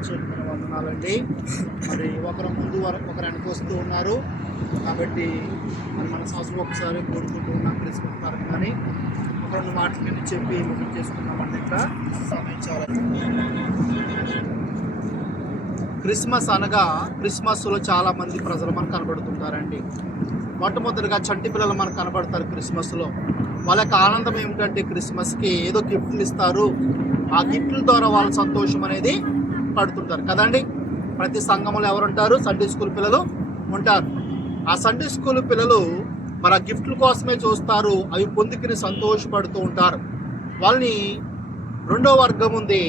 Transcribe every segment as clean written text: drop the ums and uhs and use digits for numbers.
ప్రత్యేకమైన వందనాలండి. మరి ఒకరు ముందు ఒకరు వెనకొస్తూ ఉన్నారు కాబట్టి మరి మన సంవత్సరం ఒకసారి కోరుకుంటూ ఉన్నాం క్రిస్మస్ పరంగానే ఒక రెండు మాటలు చెప్పి ముగింపు చేసుకున్నామండి. ఇంకా సమయం చాలా. క్రిస్మస్ అనగా క్రిస్మస్లో చాలామంది ప్రజలు మనకు కనబడుతుంటారండి. మొట్టమొదటిగా చంటి పిల్లలు మనకు కనబడతారు క్రిస్మస్లో. వాళ్ళ యొక్క ఆనందం ఏమిటంటే క్రిస్మస్కి ఏదో గిఫ్ట్లు ఇస్తారు, ఆ గిఫ్ట్ల ద్వారా వాళ్ళ సంతోషం అనేది పడుతుంటారు కదండి. ప్రతి సంఘంలో ఎవరు ఉంటారు? సండే స్కూల్ పిల్లలు ఉంటారు. ఆ సండే స్కూల్ పిల్లలు మరి ఆ గిఫ్ట్ల కోసమే చూస్తారు, అవి పొందుకుని సంతోషపడుతూ ఉంటారు. వాళ్ళని రెండో వర్గం ఉంది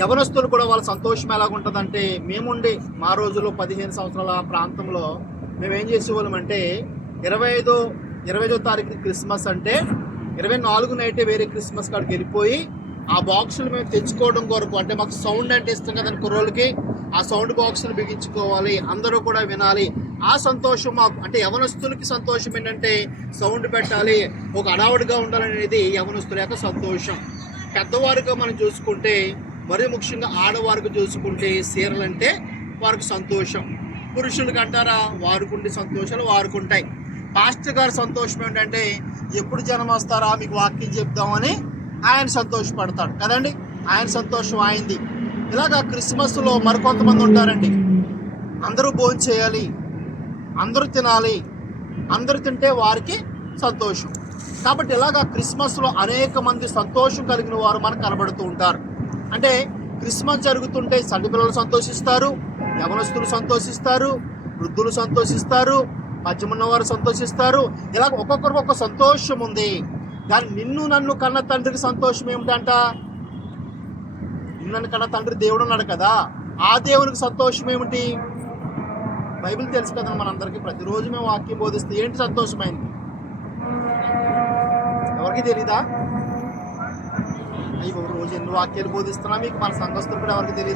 యవనస్తులు కూడా వాళ్ళ సంతోషం ఎలాగుంటుందంటే, మేముండి మా రోజుల్లో 15 సంవత్సరాల ప్రాంతంలో మేము ఏం చేసేవాళ్ళం అంటే 25వ తారీఖు క్రిస్మస్ అంటే 24 నైటే వేరే క్రిస్మస్ కాడికి వెళ్ళిపోయి ఆ బాక్సులు మేము తెచ్చుకోవడం కొరకు, అంటే మాకు సౌండ్ అంటే ఇష్టం కదండి కుర్రోళ్ళకి, ఆ సౌండ్ బాక్సులు బిగించుకోవాలి, అందరూ కూడా వినాలి. ఆ సంతోషం మాకు, అంటే యవనస్తులకి సంతోషం ఏంటంటే సౌండ్ పెట్టాలి, ఒక అడావుడిగా ఉండాలనేది యవనస్తుల యొక్క సంతోషం. పెద్దవారుగా మనం చూసుకుంటే, మరీ ముఖ్యంగా ఆడవారికి చూసుకుంటే సీరలు అంటే వారికి సంతోషం. పురుషులకి అంటారా, వారికి ఉండే సంతోషాలు వారికి ఉంటాయి. పాస్టర్ గారి సంతోషం ఏంటంటే ఎప్పుడు జనం వస్తారా మీకు వాక్యం చెప్దామని ఆయన సంతోషపడతాడు కదండి. ఆయన సంతోషం ఆయనది. ఇలాగా క్రిస్మస్లో మరికొంతమంది ఉంటారండి, అందరూ భోజనం చేయాలి, అందరూ తినాలి, అందరూ తింటే వారికి సంతోషం. కాబట్టి ఇలాగా క్రిస్మస్లో అనేక మంది సంతోషం కలిగిన వారు మనకు కనబడుతూ ఉంటారు. అంటే క్రిస్మస్ జరుగుతుంటే సంటి పిల్లలు సంతోషిస్తారు, యవనస్తులు సంతోషిస్తారు, వృద్ధులు సంతోషిస్తారు, మధ్యమున్నవారు సంతోషిస్తారు. ఇలా ఒక్కొక్కరికి ఒక సంతోషం ఉంది. కానీ నిన్ను నన్ను కన్న తండ్రికి సంతోషం ఏమిటంట? నిన్ను నన్ను కన్న తండ్రి దేవుడు ఉన్నాడు కదా, ఆ దేవునికి సంతోషం ఏమిటి? బైబిల్ తెలుసు కదా మనందరికీ, ప్రతిరోజు మేము వాక్యం బోధిస్తే ఏంటి సంతోషమైంది? ఎవరికి తెలీదా? అయ్యి రోజు ఎన్ని వాక్యాలు బోధిస్తున్నా మీకు మన సంఘస్థులు కూడా ఎవరికి తెలియదు.